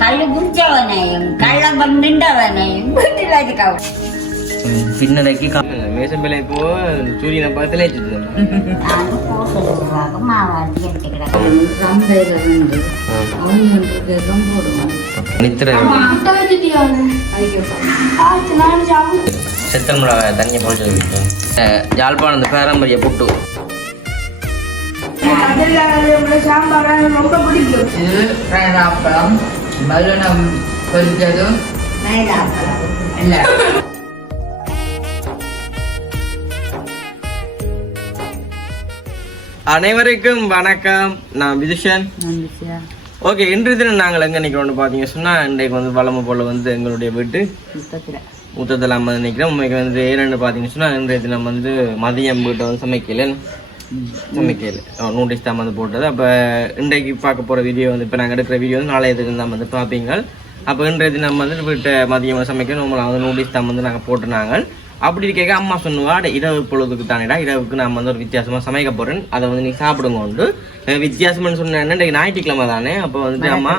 கள்ளு குடிச்சவனையும் கள்ள பண்ணிண்டவனையும் வீட்டில் வச்சுக்கவன் பின்னடைக்கு மேசம் பிள்ளை இப்போ சூரியனை பார்த்துல மாவாட்டி எடுத்துக்கிறேன் செத்தல் மிளகாய் தண்ணியை போட்டு யாழ்ப்பாணம் பாரம்பரிய புட்டு ரொம்ப பிடிக்கும் இது அப்பளம் பலூனம் பொரிச்சதும் இல்லை. அனைவருக்கும் வணக்கம். நான் விதுஷன். ஓகே, இன்றைய தினம் நாங்கள் எங்கே நிற்கிறோம்னு பார்த்தீங்க சொன்னால் இன்றைக்கு வந்து வளமை போல் வந்து எங்களுடைய வீட்டு முத்தத்தில் நம்ம நிற்கிறோம். உண்மைக்கு வந்து ஏன்னு பார்த்தீங்கன்னு சொன்னால் இன்றைய தினம் வந்து மதியம் வீட்டை வந்து சமைக்கல நோட்டீஸ் தான் வந்து போட்டது. அப்போ இன்றைக்கு பார்க்க போகிற வீடியோ வந்து இப்போ நாங்கள் எடுக்கிற வீடியோ வந்து நாளைய தினம் தான் வந்து பார்ப்பீங்க. அப்போ இன்றைய தினம் வந்து வீட்டை மதியம் சமைக்க நம்மளாக வந்து நோட்டீஸ் தான் வந்து நாங்கள் போட்டுனாங்க. அப்படி கேட்க அம்மா சொன்னுவா, இரவு பொழுதுக்கு தானேடா, இரவுக்கு நான் வந்து ஒரு வித்தியாசமாக சமைக்க போகிறேன், அதை வந்து நீ சாப்பிடுங்க உண்டு. வித்தியாசம்னு சொன்னேன், இன்றைக்கு ஞாயிற்றுக்கிழமை தானே. அப்போ வந்துட்டு அம்மா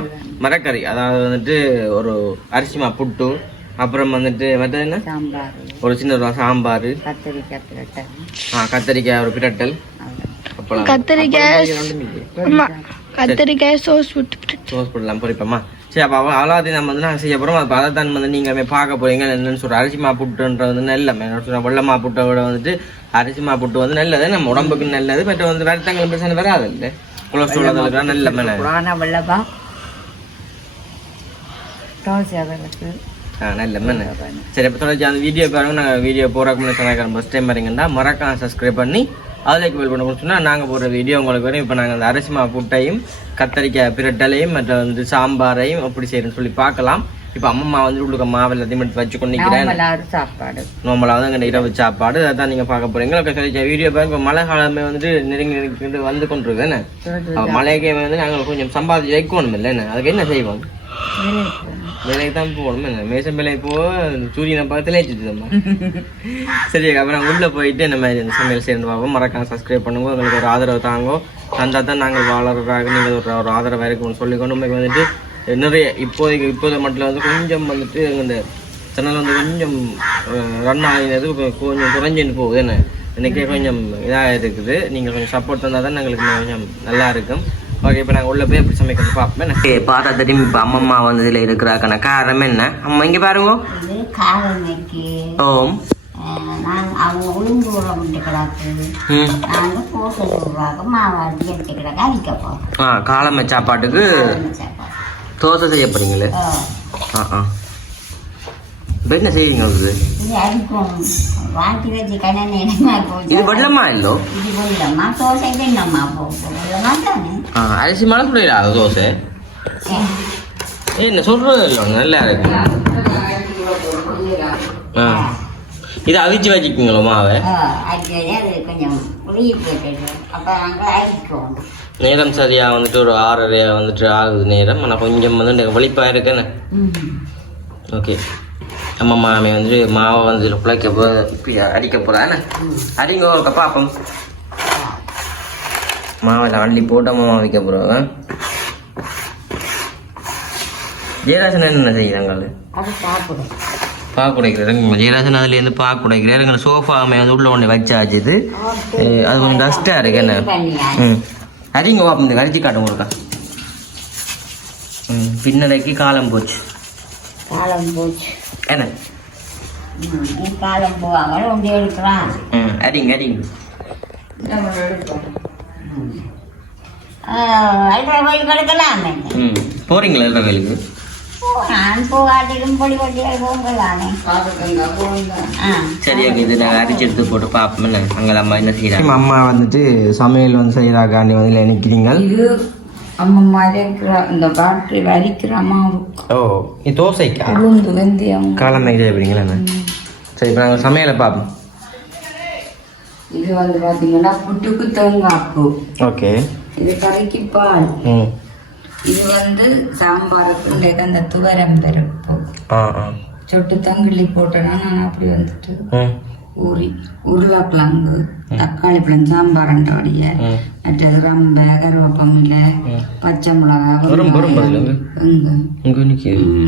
மரக்கறி, அதாவது வந்துட்டு ஒரு அரிசிமா புட்டு, அப்புறம் வந்துட்டு மற்றது என்ன ஒரு சின்ன சாம்பார், கத்தரிக்காய் ஒரு பிரட்டல், கத்தரிக்காய் சோஸ் போடலாம் பொரிப்பம்மா. சரி, அப்போ அவ்வளோத்தையும் நம்ம வந்து நாங்கள் செய்ய போகிறோம். அப்போ அதை தான் வந்து நீங்கள் பார்க்க போகிறீங்க. என்னென்னு சொல்கிற அரிசிமா புட்டுன்றது வந்து நல்ல வெள்ளமா புட்டை விட வந்துட்டு அரிசிமா புட்டு வந்து நல்லது, நம்ம உடம்புக்கு நல்லது. பட் வந்து வருத்தங்கள் பிரச்சனை வராது இல்லை, கொலஸ்ட்ரால் அதெல்லாம் நல்ல வெள்ளப்பா நல்ல மேலே. சரி, இப்போ தொடர்ச்சி அந்த வீடியோ பாருங்க. நாங்கள் வீடியோ போகிறக்கு முன்னாடி சொன்னாங்க ஃபஸ்ட் டைம் வரீங்கன்னா மறக்காம சப்ஸ்கிரைப் பண்ணி அதில் வெல் பண்ண சொன்னால் நாங்கள் போடுற வீடியோ உங்களுக்கு வரும். இப்போ நாங்கள் அந்த அரிசிமா புட்டையும் கத்தரிக்காய் பிரட்டலையும் மற்ற வந்து சாம்பாரையும் அப்படி செய்யணும்னு சொல்லி பார்க்கலாம். இப்போ அம்மா வந்து உங்களுக்கு மாவு எல்லாத்தையும் எடுத்து வச்சு கொண்டிருக்கிறேன். சாப்பாடு நார்மலாக வந்து அங்கே இரவு சாப்பாடு அதான் நீங்கள் பார்க்க போகிறீங்க. வீடியோ பாருங்க. இப்போ மழை காலமே வந்து நெருங்கி வந்து கொண்டிருக்குதுன்னு மழைக்கே வந்து நாங்கள் கொஞ்சம் சம்பாதிச்சு வைக்கணும் இல்லைன்னு, அதுக்கு என்ன செய்வோம்? வேலைக்கு தான் போகணும். என்ன மேசம் பிள்ளை இப்போ சூரியனை பார்த்துல வச்சுட்டுமா. சரி, அப்புறம் உள்ளே போயிட்டு இந்த மாதிரி இந்த சமையல் சேர்ந்து பார்ப்போம். மறக்காம சப்ஸ்கிரைப் பண்ணுங்க, உங்களுக்கு ஒரு ஆதரவு தாங்கோ. தந்தா தான் நாங்கள் வாழறதாக நீங்கள் ஒரு ஆதரவாக இருக்கும்னு சொல்லிக்கொண்டு உண்மைக்கு வந்துட்டு நிறைய இப்போதை மட்டும் வந்து கொஞ்சம் வந்துட்டு இந்த சேனல் வந்து கொஞ்சம் ரன் ஆகினது கொஞ்சம் குறைஞ்சின்னு போகுது. என்ன இன்னைக்கே கொஞ்சம் இதாக இருக்குது. நீங்கள் கொஞ்சம் சப்போர்ட் தந்தால் தான் எங்களுக்கு கொஞ்சம் நல்லா இருக்கும். ஓகே, இப்போ நாங்கள் உள்ளே போய் எப்படி சமைக்கணும் பார்ப்போம். பார்த்தா தெரியும். இப்போ அம்மம்மா வந்து இதில் இருக்கிறாக்கண்ணா காரணம் என்ன? அம்மா இங்கே பாருங்க. ஓம் அவங்க உளுந்து உரம் கிடாக்கு நாங்கள் போட்டு மாவாட்டி எடுத்துக்கிறாங்க அரிக்கப்போம். காலமை சாப்பாட்டுக்கு தோசை செய்ய போறீங்களே? என்ன செய்வீங்க? இது வெள்ளமா இல்லோ? அரிசி மழை கூட தோசை என்ன சொல்றது இல்லை, நல்லா இருக்கு. இது அவிச்சு வச்சுக்கீங்களோ மாவை? நேரம் சரியா வந்துட்டு ஒரு 6:30 வந்துட்டு ஆகுது நேரம். ஆனால் கொஞ்சம் வந்து வலிப்பாக இருக்குன்னு. ஓகே, நம்ம மாமே வந்து மாவை வந்து குழைக்க அடிக்க போகிறான்னு அடிங்க ஒரு கப்பா. அப்போ மாவில் அள்ளி போட்டு அம்மா வைக்க போகிறோம். ஜெயராசன் என்ன செய்கிறாங்க? பாக்கு உடைக்கிறாங்க. ஜெயராசன் அதுலேருந்து பாக்கு உடைக்கிறாரு. சோஃபாமே வந்து உள்ள ஒன்று வச்சாச்சு. இது அது கொஞ்சம் டஸ்ட்டாக இருக்கு. என்ன அரிங்க வாப்பா, கடிச்சு காட்டும் ஒருக்கா. பின்னடைக்கு காலம் போச்சு என்ன காலம் போவாங்க எடுக்கிறான். அடிங்க அடிங்க. கிடைக்கலாமே. போறீங்களா எல்லா வேலைக்கு? சரி, இது நாங்கள் அரிச்சு எடுத்து போட்டு பார்ப்போம். அங்கே அம்மா என்ன செய்யறாங்க? அம்மா வந்துட்டு சமையல் வந்து செய்யறாக்காண்டி வந்து நினைக்கிறீங்க. அம்மா இந்த பாட்டு வரிக்கிற அம்மா. ஓ, இது தோசைக்கா? உளுந்து வெந்தயம் காலமே செய்யறீங்களா? சரி, இப்போ நாங்கள் சமையலை பார்ப்போம். இது வந்து பார்த்தீங்கன்னா புட்டுக்கு தேங்காய் பூ. ஓகே, இது கறிக்கு பால். இது வந்து சாம்பாருக்கு அந்த துவரம் பருப்பு சொட்டு தங்கிள்ளி போட்டேன்னா நான் அப்படி வந்துட்டு உருளைக்கிழங்கு தக்காளி பழம் சாம்பாரண்டோடைய மற்றது ரம்பை கருவேப்பமில்லை பச்சை மிளகாய்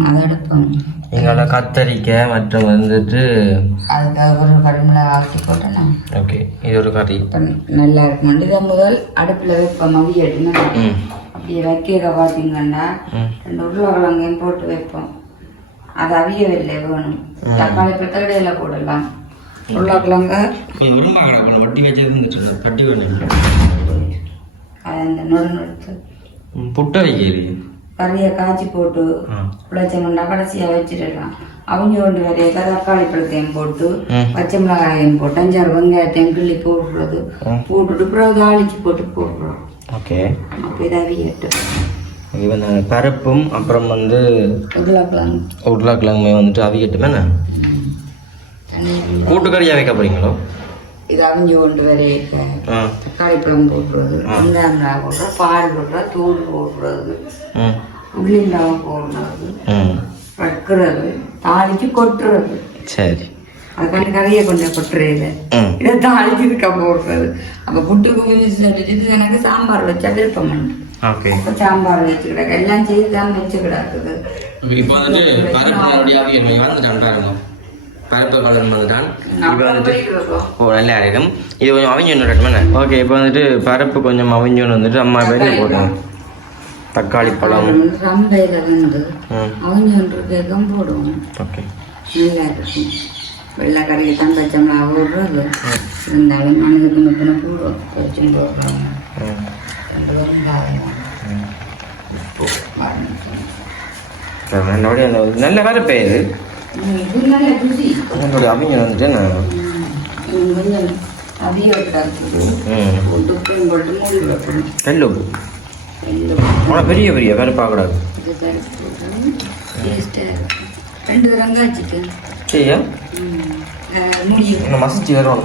அதை எடுப்போம். எங்களோட கத்தரிக்காய் மற்றும் வந்துட்டு அதுக்காக ஒரு கருமிளகா ஆக்கி போட்டேன்னா ஓகே இது ஒரு கறி நல்லா இருக்கும். இதை முதல் அடுப்பில் வைப்போம். மதியட்டுனா அப்படியே வைக்க பார்த்தீங்கன்னா 2 உருளைக்கிழங்கையும் போட்டு வைப்போம். அது அவியவில்லை வேணும். தக்காளி பத்தடையில் போடலாம். உருளைக்கிழங்க வட்டி வச்சு கட்டி வேணும். அதை இந்த நொடுத்து புட்டை வைக்கிறது கறியை காய்ச்சி போட்டு உழைச்சோம்னா கடைசியாக வச்சிடலாம். அவங்க கொண்டு வரைய தக்காளி பழத்தையும் போட்டு பச்சை மிளகாயையும் போட்டு 5-6 வெங்காயத்தையும் கிள்ளி போடுறது போட்டுட்டு பிறகு தாளிச்சு போட்டு போடுறோம். ஓகே அப்போ இதை அவியட்டு பருப்பும் அப்புறம் வந்து உருளைக்கிழங்கு வந்துட்டு அவியட்டுமே கூட்டுக்கறியாக வைக்க போறீங்களோ? இது அவிஞ்சு கொண்டு வரைய தக்காளி பழம் போடுறது, வெங்காயம் போடுறது, பால் போடுறது, தூள் போடுறது, உள்ளில்லாமல் போடுறது, வைக்கிறது, தாளிச்சு கொட்டுறது. சரி அதுக்காண்டி கறியை கொஞ்சம் கொட்டுறது இதை தாளிச்சு இருக்க போடுறது. அப்போ புட்டுக்கு எனக்கு சாம்பார் வச்சா விருப்பம் பண்ணு. ஓகே சாம்பார் வச்சுக்கிடாது எல்லாம் செய்து தான் வச்சுக்கிடாது. இப்போ வந்துட்டு பருப்பு கலந்து வந்துட்டான். இப்போ வந்துட்டு நல்லா இருக்கும். இது கொஞ்சம் அவிஞ்சொன்று ரெட்டுமே. ஓகே இப்போ வந்துட்டு பருப்பு கொஞ்சம் அவிஞ்சொன்று வந்துட்டு அம்மா பேரில் போட்டோம். தக்காளி பழம் ரம்பையில் வந்து அவிஞ்சொன்று போடுவோம். ஓகே நல்லா இருக்கும். வெள்ளை கறியை தான் பச்சை மிளகா போடுறது இருந்தாலும் மனதுக்கு மட்டும் போடுவோம். பச்சை போடுறோம். என்னுடைய நல்ல வேலை பெய்யுது. என்னுடைய அவிஞன் வந்துட்டு கல்லு ஆனால் பெரிய பெரிய வேலை பார்க்கக்கூடாது. சரியா இன்னும் மசிச்சு வரும்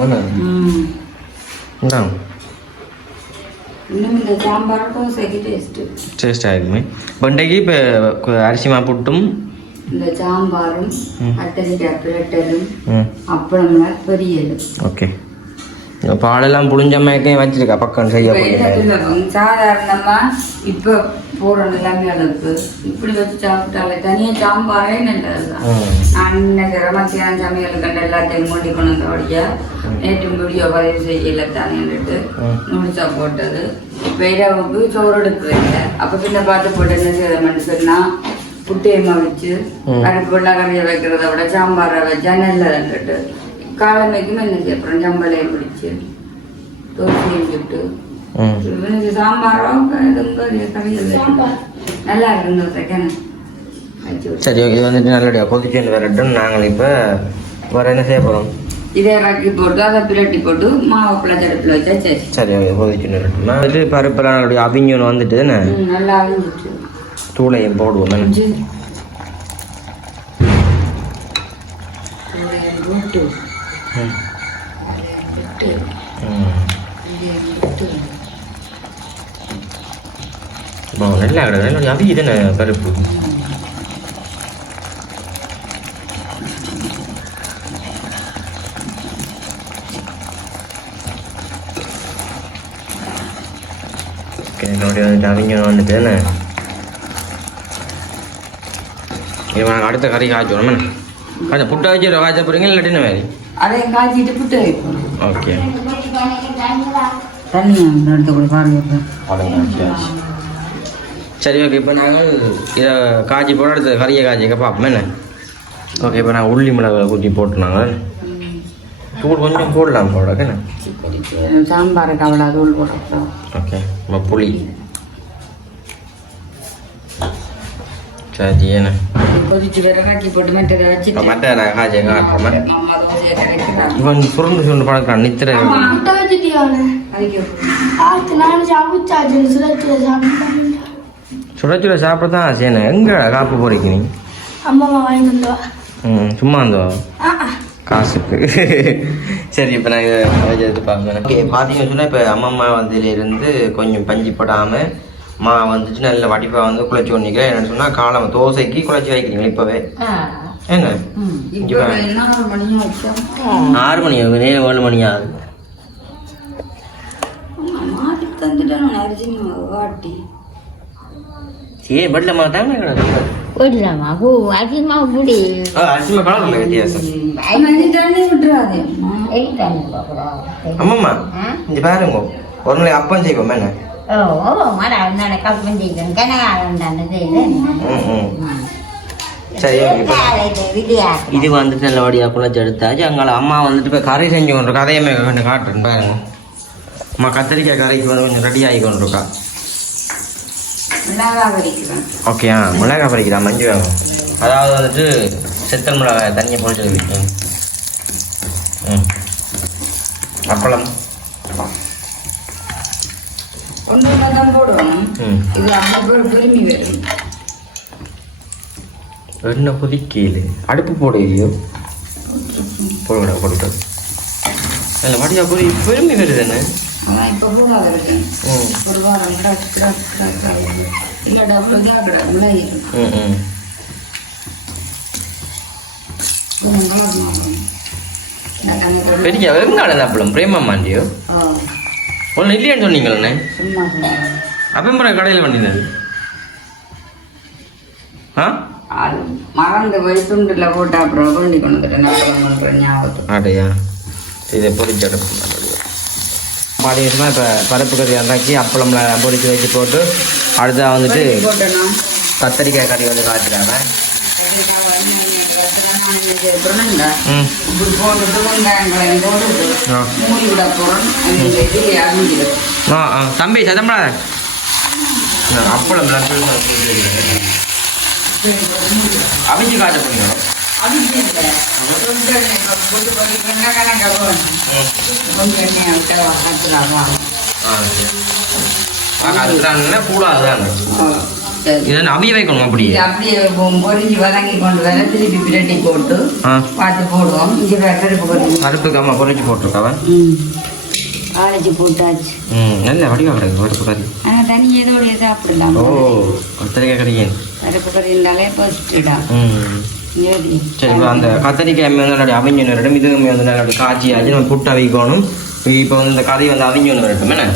டேஸ்ட் ஆகிருக்குமே. பண்டைக்கு இப்போ அரிசி மாப்புட்டும் இந்த சாம்பாரும் கத்தரிக்காய் பிரட்டலும் அப்பளம் பொரியலும். ஓகே பாலெல்லாம் புளிஞ்ச மயக்கையும் வச்சிருக்கா பக்கம் செய்ய சாதாரணமா இப்ப போற நிலைமை அளவுக்கு இப்படி வச்சு சாப்பிட்டாலே தனியா சாம்பாரே நல்லதுதான். நான் இன்னைக்கு மத்தியானம் சமையல் கண்ட எல்லாத்தையும் மூடி கொண்டு வந்தபடியா நேற்று வீடியோ பதிவு செய்யல தானேன்ட்டு முடிச்சா போட்டது. இப்ப இரவுக்கு சோறு எடுக்கிறேன். அப்ப பின்ன பார்த்து போட்டு என்ன செய்யறேன்னு சொன்னா புட்டையம்மா வச்சு பருப்பு கறியை வைக்கிறத விட சாம்பாரை வச்சா நல்லதுன்ட்டு காலமைக்கும் என்ன செய்யப்போம். சம்பளையை பிடிச்சி தோசையும் சுட்டு சாம்பாரோ நல்லா இருக்குன்னு. சரி ஓகே இது வந்துட்டு நல்லபடியாக கொதிச்சு வரட்டும். நாங்கள் இப்போ வேறு என்ன செய்ய போகிறோம்? இதை இறக்கி போட்டு அதை பிரட்டி போட்டு மாவு பிள்ளைச்சடுப்பில் வச்சா சரி. சரி ஓகே கொதிச்சு வரட்டும். வந்துட்டு பருப்பெல்லாம் நல்லபடியாக அவிஞ்சோன்னு வந்துட்டு நல்லா அவிஞ்சிட்டு தூளையும் போடுவோம். நல்லா கிடையாது அவி இதுன்னு பருப்பு என்னுடைய அவிங்க வந்துட்டு இது நாங்கள் அடுத்த கறி காய்ச்சோம். கொஞ்சம் புட்டை வச்சு காய்ச்ச போகிறீங்க இல்லாட்டின்னு வேறு அதையும் காய்ச்சிட்டு புட்டு வைப்போம். ஓகே தண்ணி எடுத்து கூட பாருங்க. சரி ஓகே இப்போ நாங்கள் இதை காய்ச்சி போட அடுத்த கறியை காய்ச்சிக்க பார்ப்போம் என்ன. ஓகே இப்போ நாங்கள் உள்ளி மிளகாய் ஊற்றி போட்டுனாங்க. தூள் கொஞ்சம் போடலாம் போடக்கண்ணே. சாம்பாருக்கு அவ்வளோ தூள் போட்டுருக்கோம். ஓகே நம்ம புளி சரி என்ன கொதிச்சு வேற காய்ச்சி போட்டு மெட்டதை வச்சுட்டு மட்டை நான் காய்ச்சி காட்டுறோம். இவன் சுருண்டு சுருண்டு பழக்கிறான் நித்திர சுட சுட சாப்பிட தான் ஆசையான. எங்கடா காப்பு போறீங்க நீ? சும்மா இருந்தோ காசுக்கு. சரி இப்போ நான் இதை எடுத்து பார்க்கணும். ஓகே பார்த்தீங்கன்னு சொன்னால் இப்போ அம்மம்மா வந்ததுலேருந்து கொஞ்சம் பஞ்சு போடாமல் மா வந்துட்டு நல்ல வடிப்பாக வந்து குழச்சி ஒன்றிக்கிறேன். என்னென்னு சொன்னால் காலம் தோசைக்கு குழச்சி வைக்கிறீங்க இப்போவே என்ன இப்போ என்ன 6 மணி ஆச்சா 6 மணி 7 மணி ஆகுது மாட்டி தந்துட்டானு அர்ஜுன் வாட்டி சரி பட்ல மாட்டாங்க போடலாமா பூ அதிகமாக புடி அரிசிமா கலர்ல வித்தியாசம் மணி தண்ணி விட்டுறாதே அம்மாம்மா இங்க பாருங்க ஒரு நாளைக்கு அப்பம் செய்வோம் என்ன சரி இது வந்துட்டு நல்லபடியாக குழச்சி எடுத்தாச்சு அங்கே அம்மா வந்துட்டு இப்போ கறி செஞ்சு கொண்டிருக்கா அதையுமே கொஞ்சம் காட்டுறேன் பாருங்க அம்மா கத்திரிக்காய் கறிக்கு வந்து கொஞ்சம் ரெடி ஆகி கொண்டிருக்கா ஓகே மிளகாய் பறிக்கிறா மஞ்சள் வேணும் அதாவது வந்துட்டு செத்தல் மிளகாய் தண்ணியை பொறிச்சு வைக்கணும் அப்பளம் எண்ணெய் கொதிக்கல அடுப்பு போட இல்லையோ போட போட்டு அதில் வடியா போய் பெருமை வருது என்ன பெரிய வெறுங்கால அப்பளம் பிரேமாண்டியோ ஒன்று இல்லையான்னு சொன்னீங்களே அப்போ கடையில் பண்ணினது மறந்து போய் துண்டுல போட்டு அப்புறம் வேண்டி கொண்டு வந்துட்டேன் ஞாபகத்துக்கு அடையா இதை பொறிச்சு பார்த்தீங்கன்னா இப்போ பருப்பு கறி இருந்தாக்கி அப்பளம்ல பொறிச்சு வச்சு போட்டு அடுத்தா வந்துட்டு கத்திரிக்காய் கறி வந்து காய்ச்சிடாங்க தம்பி சதம்பா அப்பளம் அவிச்சு காய்ச்ச பண்ணிக்கணும் கூடாதுதான் இதை அவிய வைக்கணும் அப்படியே அப்படியே பொறிஞ்சு வதங்கி கொண்டு வர திருப்பி பிரட்டி போட்டு பார்த்து போடுவோம் இங்கே கருப்பு அம்மா பொறிஞ்சு போட்டிருக்காவ ஆலச்சி போட்டாச்சு நல்ல வடிவா கிடக்கு பருப்பு கறி ஆனால் தனி ஏதோடைய சாப்பிடலாம் ஓ கத்திரிக்காய் கறிங்க பருப்பு கறினாலே ஃபர்ஸ்ட்டுடா சரி இப்போ அந்த கத்திரிக்காய் வந்து அவிஞ்சு வரட்டும் இது வந்து நல்லபடி காய்ச்சி ஆச்சு நம்ம புட்டு அவிக்கணும் இப்போ வந்து இந்த கறி வந்து அவிஞ்சு வரட்டும் என்ன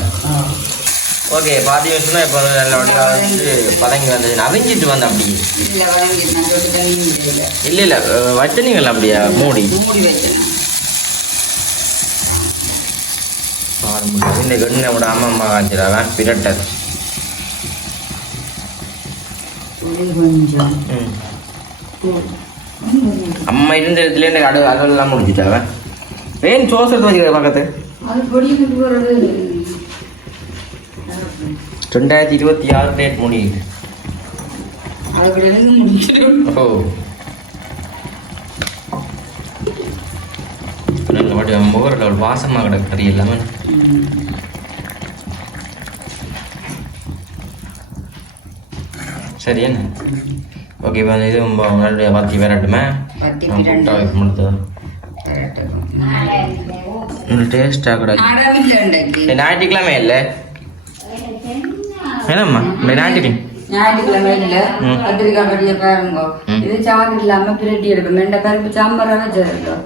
ஓகே பாதி வருஷம்னா இப்போ வந்து நல்லபடியாக வந்து பதங்கி வந்துச்சு அவிஞ்சிட்டு வந்து அப்படி இல்லை இல்லை வச்சனீங்களா அப்படியா மூடி இன்னைக்கு என்ன விட அம்மா காய்ச்சிடாங்க பிரட்டர் அம்மா இருந்த இடத்துல எனக்கு அதெல்லாம் முடிச்சுட்டாங்க ஏன் சோஸ் எடுத்து வச்சுக்கிற பக்கத்து 2026 டேட் முடியுது ஓ நல்லபடியா முகரில் ஒரு வாசமாக கிடக்கு கறி இல்லாமல் சரி என்ன ஓகே இப்போ இது நல்லபடியாக வத்தி விரட்டுமே முடித்தது டேஸ்டாக கிடக்கு ஞாயிற்றுக்கிழமை இல்லை என்னம்மா ஞாயிற்றுக்கிழமை இல்லை கத்திரிக்காய் கறியை பாருங்க இது சாறு இல்லாம பிரட்டி எடுப்போம் மெண்ட கருப்பு சாம்பார் வச்சிருக்கோம்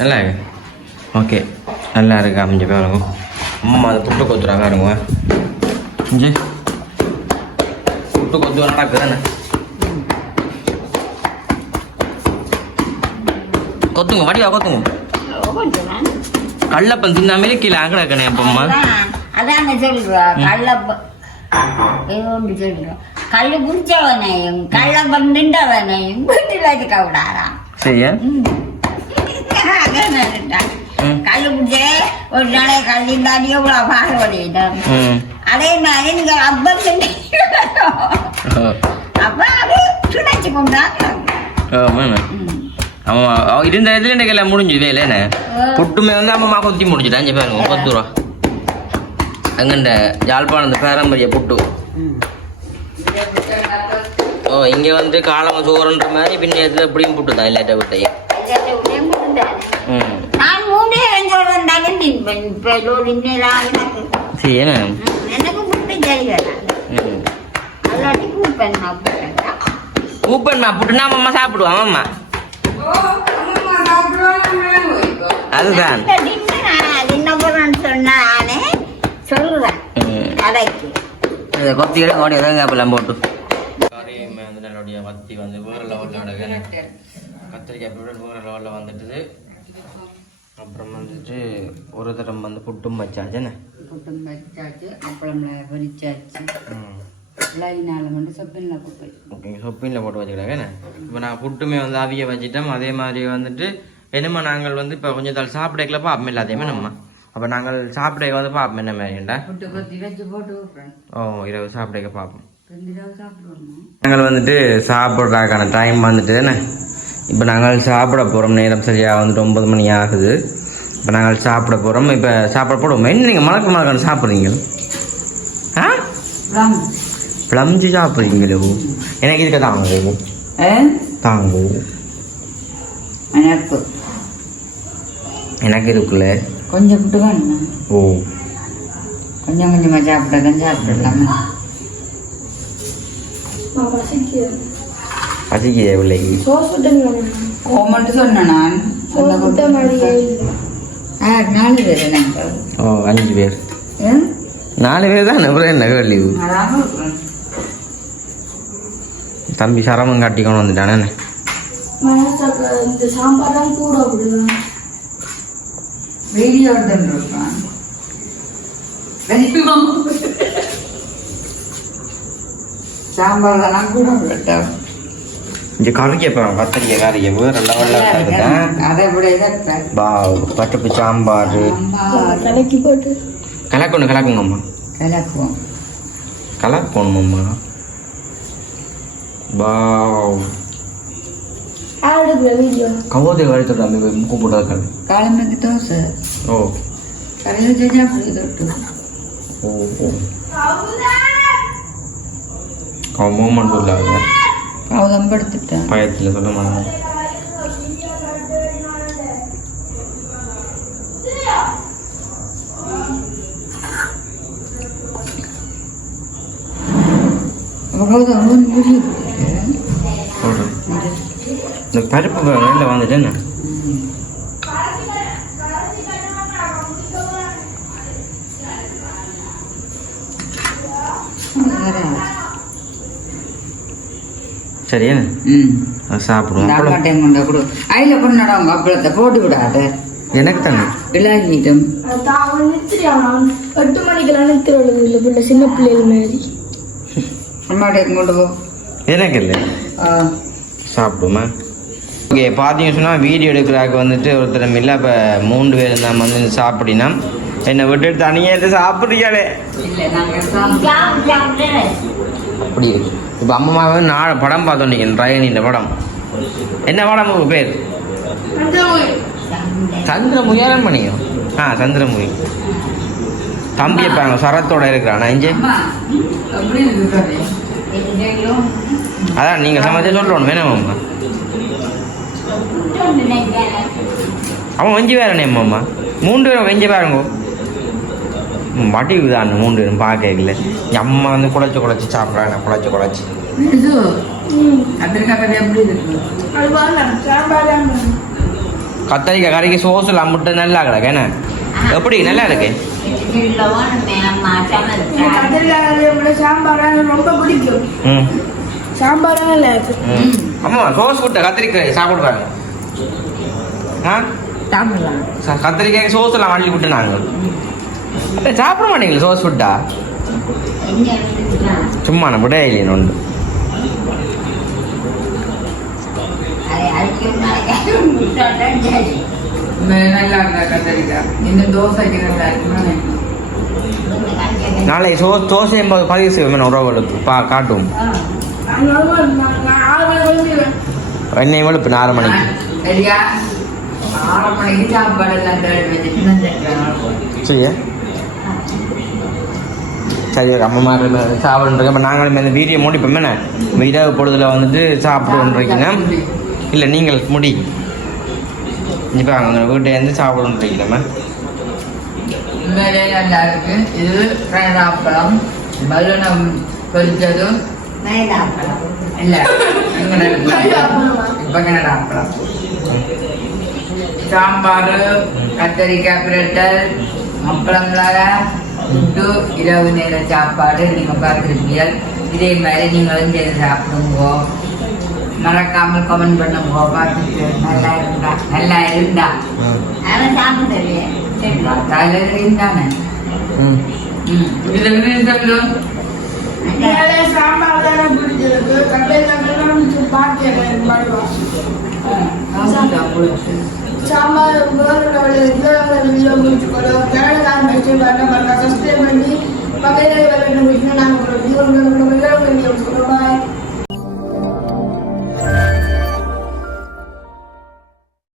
நல்லா இருக்கு ஓகே நல்லா இருக்கு அமைஞ்சு பாருங்க அம்மா அதை புட்டு கொத்துறாங்க பாருங்க இங்கே புட்டு கொத்து நடக்குதானே கொத்துங்க வடிவா கொத்துங்க கள்ளப்பன் தின்னாமலே கீழே ஆக்கணே அப்பம்மா அதான் சொல்றா கள்ளப்ப சொல்றோம் கல்லு குடிச்சவனையும் கள்ளப்பன் நின்றவனையும் வீட்டில் வச்சுக்க விடாதா சரியா கல்லு குடிச்ச ஒரு நாளை கல்லிந்தாடி எவ்வளவு பாடுபடுவிட்டோம் அதே மாதிரி நீங்க அப்பம் அப்ப அது சுடைச்சு கொண்டாங்க அவன் இருந்த இடத்துல எல்லாம் முடிஞ்சு வேலைன்னு புட்டுமே வந்து அம்மா கொத்தி முடிச்சுட்டான் இங்கே பாருங்க 10 ரூபா அங்கண்ட யாழ்ப்பாணம் பாரம்பரிய புட்டு ஓ இங்கே வந்து காலம சோறுன்ற மாதிரி பின்னத்தில் எப்படியும் புட்டு தான் இல்லாட்ட விட்டையும் நான் 3 சொல்றேன் சரி என்ன எனக்கு புட்டு செய்வேன் இல்லாட்டி கூப்பன் சாப்பிட்டா ஊப்பன்மா புட்டுனா அம்மா சாப்பிடுவான் அம்மா அதுதான் சொன்னானே சொல்றேன் கடைக்கு கொத்தியோட ஓடி எல்லாம் போட்டு நல்லபடியா வத்தி வந்து வேற லெவலில் கத்திரிக்காய் வேற லெவலில் வந்துட்டுது அப்புறம் வந்துட்டு ஒரு தரம் வந்து புட்டும் வச்சாச்சுண்ணே புட்டும் வச்சாச்சு அப்பளம்ல பொரிச்சாச்சு லைனால மட்டும் சொப்பின்ல போட்டு ஓகே சொப்பின்ல போட்டு வச்சுக்கிறாங்கண்ணே இப்போ நான் புட்டுமே வந்து அவிய வச்சுட்டோம் அதே மாதிரி வந்துட்டு என்னம்மா நாங்கள் வந்து இப்போ கொஞ்சம் தாள் சாப்பிடக்கல பார்ப்போம் எல்லாத்தையுமே நம்ம அப்போ நாங்கள் சாப்பிட வந்து பார்ப்போம் என்ன மாதிரிண்டா புட்டு கொத்தி வச்சு போட்டு ஓ இரவு சாப்பிடக்க பார்ப்போம் சாப்பிடுவோம் நாங்கள் வந்துட்டு சாப்பிட்றதுக்கான டைம் வந்துட்டு என்ன இப்போ நாங்கள் சாப்பிட போகிறோம் நேரம் சரியாக வந்துட்டு 9 மணி ஆகுது இப்போ நாங்கள் சாப்பிட போகிறோம் இப்போ சாப்பிட போடுவோம் என்ன நீங்கள் மலக்கான சாப்பிட்றீங்க ஆ பிளம்ஜி சாப்பிட்றீங்களோ எனக்கு இதுக்கு தாங்க தாங்க எனக்கு இருக்குல்ல கொஞ்சம் புட்டு வேணும் ஓ கொஞ்சம் கொஞ்சமாக சாப்பிட்டதான் சாப்பிடலாமா பசிக்குதே பிள்ளைக்கு கோமன்ட்டு சொன்னேன் நான் 4 பேர் என்ன ஓ 5 பேர் 4 பேர் தான் அப்புறம் என்ன கேள்வி தம்பி சரமம் காட்டிக்கொண்டு வந்துட்டானே இந்த சாம்பார் தான் கூட அப்படிதான் வீடியோ எடுத்துருப்பான் சாம்பார் தான் கூட விட்டேன் இங்கே கறிக்க போகிறோம் கத்திரிக்காய் கறிக்க வேறு லெவலில் அதை விட பா பட்டுப்பு சாம்பார் கலக்கி போட்டு கலக்கணுங்கம்மா கலக்குவோம் கலக்கணுமம்மா பா வீடியோ கவோதை வழித்தோட அந்த கூப்பிடுறது கல் காலமைக்கு தோசை ஓ கரையில் செஞ்சா புளி தொட்டு ஓ ஓ அவன் மூமெண்ட் இல்லாத அவதான் படுத்துட்டேன் பயத்தில் சொல்ல மாட்டேன் இந்த பருப்பு வெளில வந்துட்டேன்னு சரியா சாப்பிடுவோம் அதில் கொண்டாட உங்க அப்பளத்தை போட்டு விடாத எனக்கு தானே விளையாடிட்டும் 8 மணிக்கெல்லாம் நிறுத்துறது இல்லை பிள்ளை சின்ன பிள்ளைகள் மாதிரி அம்மாட்டே கொண்டு போ எனக்கு இல்லை சாப்பிடுமா ஓகே பார்த்தீங்கன்னு சொன்னால் வீடியோ எடுக்கிறாக்கு வந்துட்டு ஒருத்தர் இல்லை இப்போ 3 பேர் தான் வந்து சாப்பிடினா என்னை விட்டு தனியாக சாப்பிட்றீங்களே அப்படி இப்போ அம்மாவே நான் படம் பார்த்தோம் நீங்கள் ட்ரைனின் படம் என்ன படம் உங்கள் பேர் சந்திரமுகி யாரும் பண்ணியும் சந்திரமுகி தம்பி இருப்பாங்க சரத்தோட இருக்கிறான் இங்கே அதான் நீங்கள் சமைச்சு சொல்லணும் வேணாமாம்மா அவன் வஞ்சி வேறனே அம்மா 3 பேரும் வெஞ்சு பாருங்க மடிவு தான் 3 பேரும் பார்க்கல அம்மா வந்து குழச்சி சாப்பிட்றாங்க குழச்சி கத்தரிக்காய் கறிக்கு சோசில் அம்பிட்டு நல்லா கிடக்கு என்ன எப்படி நல்லா இருக்கு சாம்பார் ரொம்ப பிடிக்கும் சாம்பார் அம்மா சோஸ் விட்ட கத்திரிக்காய் சாப்பிடுறாங்க கத்திரிக்காய் சோஸ் எல்லாம் அள்ளி விட்டு நாங்கள் சாப்பிட மாட்டீங்களா சோஸ் விட்டா சும்மா நம்ம விட இல்லையா ஒன்று நாளைக்கு தோசை பதிவு செய்வோம் உறவுகளுக்கு காட்டும் என்னை வெளுப்பு 6 மணிக்கு சரியா சரி அம்மா சாப்பிடுன்றீங்க இப்போ நாங்களும் இந்த வீடியோ முடிப்போம் என்ன இரவு பொழுதுல வந்துட்டு சாப்பிடுன்றீங்க இல்லை நீங்கள் முடி இப்போ அங்கே வீட்டிலேருந்து சாப்பிடுன்றீங்களா நல்லா இருக்கு இது அப்பளம் பலூனம் பொரிச்சதும் மேலே அப்பளம் இல்ல இப்ப கனடா அப்பளம் சாம்பார் கத்தரிக்காய் பிரட்டல் அப்பளங்களாக புட்டு இரவு நேர சாப்பாடு நீங்க பார்த்துருப்பீர்கள் இதே மாதிரி நீங்களும் செய்து சாப்பிடுங்க மறக்காமல் கமெண்ட் பண்ணுங்க பார்த்துட்டு நல்லா இருந்தா அவன் சாப்பிடலையே பார்த்தால இருந்தானே இதுல இருந்து சாம்பார் தானே பிடிச்சிருக்கு கடையில் பாட்டு சாம்பார் வேறு முடிச்சுக்கணும்